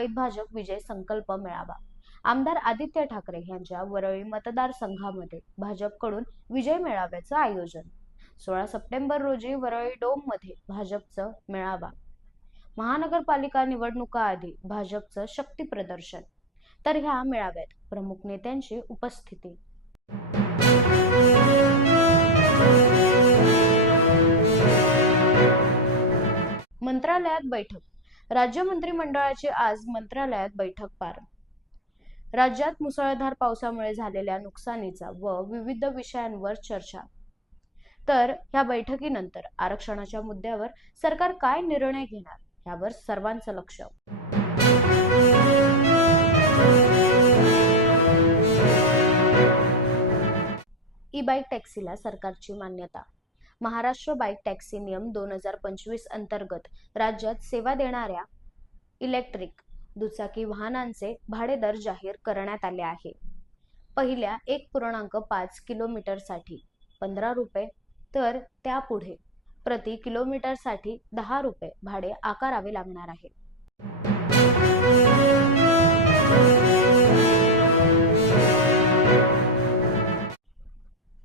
मुंबईत भाजप विजय संकल्प मेळावा. आमदार आदित्य ठाकरे यांच्या वरळी मतदारसंघामध्ये भाजपकडून विजय मेळाव्याचं आयोजन. सोळा सप्टेंबर रोजी वरळी डोममध्ये भाजपचं मेळावा. महानगरपालिका निवडणुका आधी भाजपचं शक्ती प्रदर्शन. तर ह्या मेळाव्यात प्रमुख नेत्यांची उपस्थिती. मंत्रालयात बैठक. राज्य मंत्रिमंडळाची आज मंत्रालयात बैठक पार. राज्यात मुसळधार पावसामुळे झालेल्या नुकसानीचा व विविध विषयांवर चर्चा. तर ह्या बैठकीनंतर आरक्षणाच्या मुद्द्यावर सरकार काय निर्णय घेणार यावर सर्वांचं लक्ष. ई बाईक टॅक्सीला सरकारची मान्यता. महाराष्ट्र बाईक टॅक्सी नियम दोन हजार पंचवीस अंतर्गत राज्यात सेवा देणाऱ्या इलेक्ट्रिक दुचाकी वाहनांचे भाडेदर जाहीर करण्यात आले आहे. पहिल्या एक पूर्णांक पाच किलोमीटरसाठी पंधरा रुपये तर त्यापुढे प्रति किलोमीटरसाठी दहा रुपये भाडे आकारावे लागणार आहे.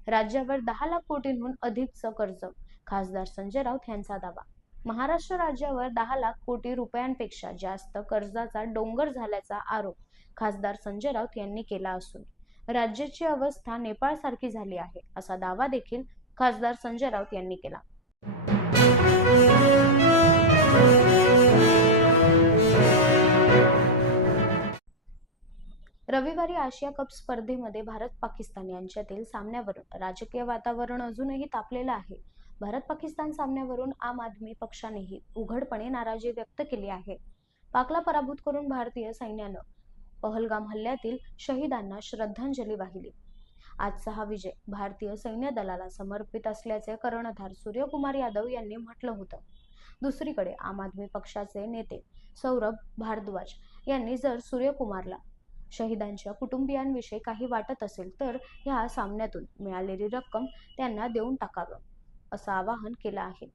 राज्यावर दहा लाख कोटींहून अधिकचं कर्ज खासदार संजय राऊत यांचा दावा. महाराष्ट्र राज्यावर दहा लाख कोटी रुपयांपेक्षा जास्त कर्जाचा डोंगर झाल्याचा आरोप खासदार संजय राऊत यांनी केला असून राज्याची अवस्था नेपाळ सारखी झाली आहे असा दावा देखील खासदार संजय राऊत यांनी केला. रविवारी आशिया कप स्पर्धेमध्ये भारत पाकिस्तान यांच्यातील सामन्यावरून राजकीय वातावरण अजूनही तापलेलं आहे. भारत पाकिस्तान सामन्यावरून आम आदमी पक्षानेही उघडपणे नाराजी व्यक्त केली आहे. पाकला पराभूत करून भारतीय सैन्यानं पहलगाम हल्ल्यातील शहीदांना श्रद्धांजली वाहिली. आजचा हा विजय भारतीय सैन्य दलाला समर्पित असल्याचे कर्णधार सूर्यकुमार यादव यांनी म्हटलं होतं. दुसरीकडे आम आदमी पक्षाचे नेते सौरभ भारद्वाज यांनी जर सूर्यकुमारला शहीदांच्या कुटुंबियांविषयी काही वाटत असेल तर ह्या सामन्यातून मिळालेली रक्कम त्यांना देऊन टाकावं असं आवाहन केलं आहे.